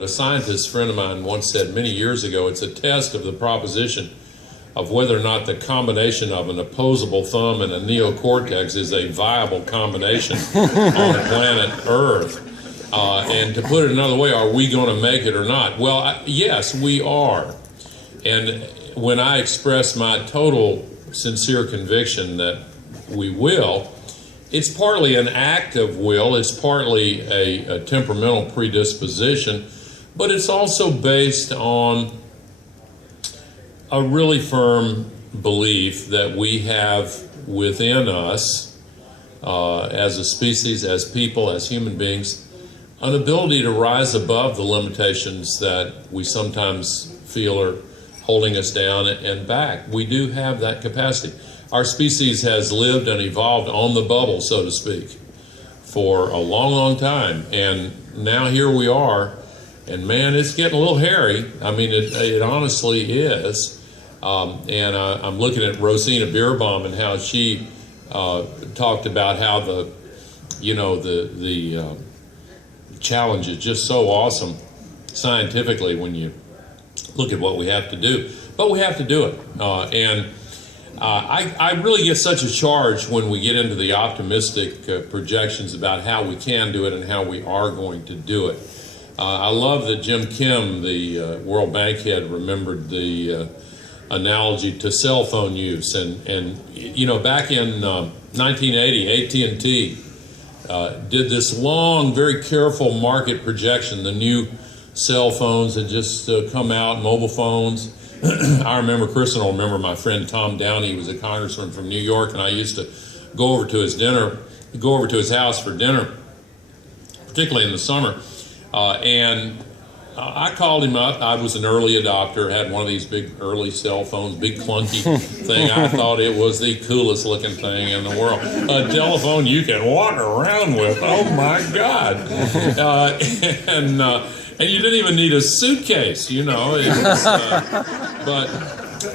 A scientist friend of mine once said many years ago, it's a test of the proposition of whether or not the combination of an opposable thumb and a neocortex is a viable combination on planet Earth. And to put it another way, are we going to make it or not? Well, yes, we are. And when I express my total sincere conviction that we will, it's partly an act of will, it's partly a temperamental predisposition, but it's also based on a really firm belief that we have within us, as a species, as people, as human beings, an ability to rise above the limitations that we sometimes feel are holding us down and back. We do have that capacity. Our species has lived and evolved on the bubble, so to speak, for a long, long time. And now here we are, and man, it's getting a little hairy. I mean, it honestly is. And I'm looking at Rosina Bierbaum and how she talked about how the challenge is just so awesome scientifically when you look at what we have to do. But we have to do it. I really get such a charge when we get into the optimistic projections about how we can do it and how we are going to do it. I love that Jim Kim, the World Bank head, remembered the analogy to cell phone use. And you know, back in 1980, AT&T did this long, very careful market projection. The new cell phones had just come out, mobile phones. I remember, Kristen will remember, my friend Tom Downey was a congressman from New York, and I used to go over to his house for dinner, particularly in the summer. And I called him up. I was an early adopter, had one of these big early cell phones, big clunky thing. I thought it was the coolest looking thing in the world. A telephone you can walk around with. Oh my God. And you didn't even need a suitcase, you know. It was,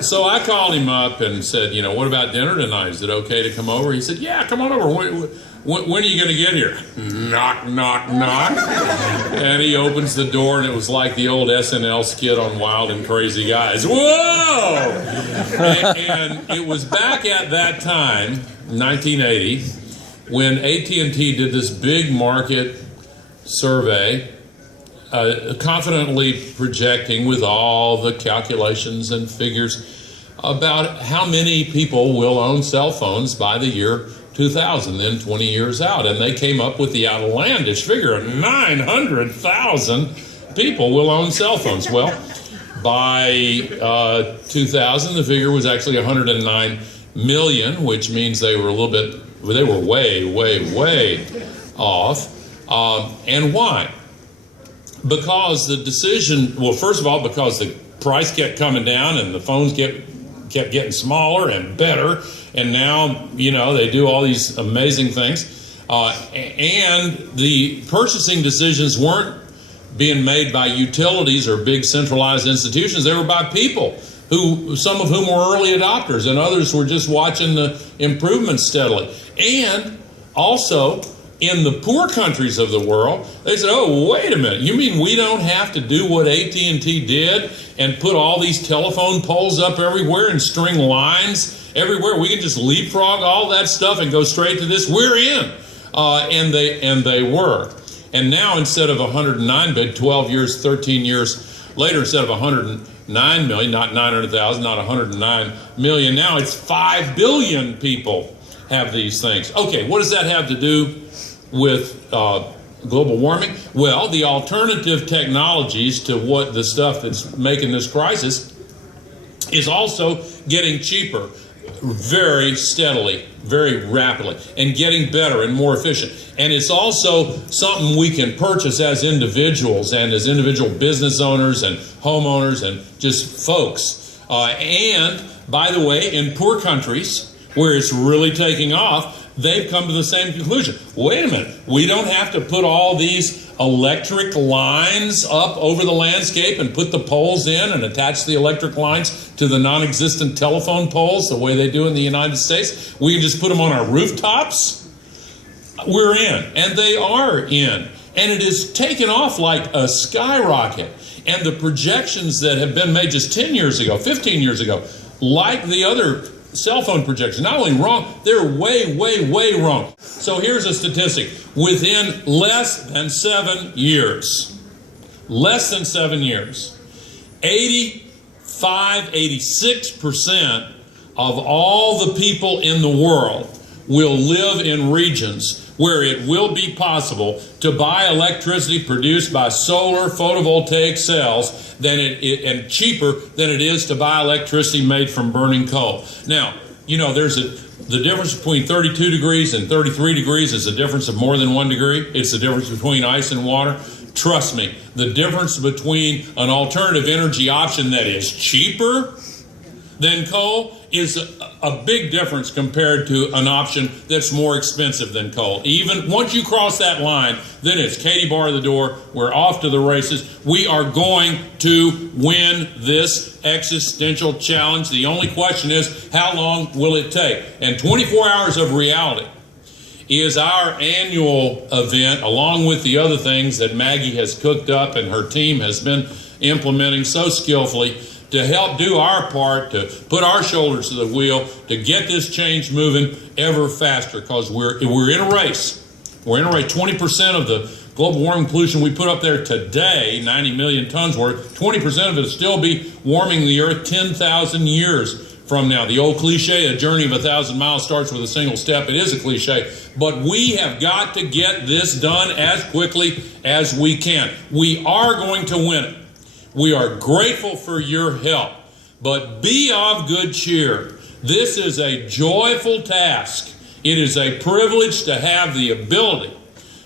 so I called him up and said, what about dinner tonight? Is it okay to come over? He said, yeah, come on over. When are you going to get here? Knock, knock, knock. And he opens the door, and it was like the old SNL skit on Wild and Crazy Guys. Whoa! And it was back at that time, 1980, when AT&T did this big market survey, confidently projecting with all the calculations and figures about how many people will own cell phones by the year 2000, then 20 years out. And they came up with the outlandish figure of 900,000 people will own cell phones. Well, by 2000, the figure was actually 109 million, which means they were way, way, way off. And why? Because the decision, well, first of all, because the price kept coming down and the phones kept getting smaller and better, and now, they do all these amazing things. And the purchasing decisions weren't being made by utilities or big centralized institutions. They were by people, some of whom were early adopters, and others were just watching the improvements steadily. And also, in the poor countries of the world, they said, oh, wait a minute, you mean we don't have to do what AT&T did and put all these telephone poles up everywhere and string lines everywhere? We can just leapfrog all that stuff and go straight to this. We're in. And they were. And now, instead of 109 million, 12 years, 13 years later, instead of 109 million, not 900,000, not 109 million, now it's 5 billion people have these things. Okay, what does that have to do with global warming? Well, the alternative technologies to what the stuff that's making this crisis is also getting cheaper very steadily, very rapidly, and getting better and more efficient. And it's also something we can purchase as individuals and as individual business owners and homeowners and just folks. And by the way, in poor countries where it's really taking off, they've come to the same conclusion. Wait a minute, we don't have to put all these electric lines up over the landscape and put the poles in and attach the electric lines to the non-existent telephone poles the way they do in the United States. We can just put them on our rooftops. We're in, and they are in. and it has taken off like a skyrocket. And the projections that have been made just 10 years ago, 15 years ago, like the other cell phone projections, not only wrong, they're way, way, way wrong. So here's a statistic. Within less than 7 years, 86% of all the people in the world will live in regions where it will be possible to buy electricity produced by solar photovoltaic cells and cheaper than it is to buy electricity made from burning coal. Now, you know, the difference between 32 degrees and 33 degrees is a difference of more than 1 degree. It's the difference between ice and water. Trust me, the difference between an alternative energy option that is cheaper than coal is a big difference compared to an option that's more expensive than coal. Even once you cross that line, then it's Katie bar the door. We're off to the races. We are going to win this existential challenge. The only question is, how long will it take? And 24 Hours of Reality is our annual event, along with the other things that Maggie has cooked up and her team has been implementing so skillfully to help do our part, to put our shoulders to the wheel, to get this change moving ever faster, because we're in a race. We're in a race. 20% of the global warming pollution we put up there today, 90 million tons worth, 20% of it will still be warming the earth 10,000 years from now. The old cliche, a journey of 1,000 miles starts with a single step. It is a cliche, but we have got to get this done as quickly as we can. We are going to win it. We are grateful for your help, but be of good cheer. This is a joyful task. It is a privilege to have the ability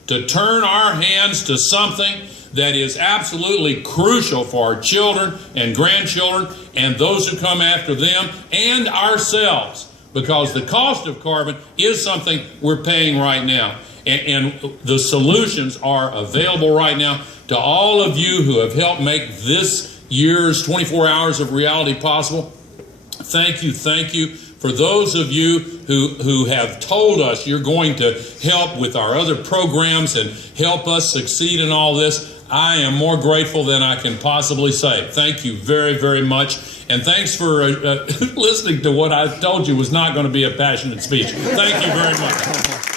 to turn our hands to something that is absolutely crucial for our children and grandchildren and those who come after them and ourselves, because the cost of carbon is something we're paying right now. And the solutions are available right now to all of you who have helped make this year's 24 Hours of Reality possible. Thank you, thank you. For those of you who have told us you're going to help with our other programs and help us succeed in all this, I am more grateful than I can possibly say. Thank you very, very much. And thanks for listening to what I told you was not going to be a passionate speech. Thank you very much.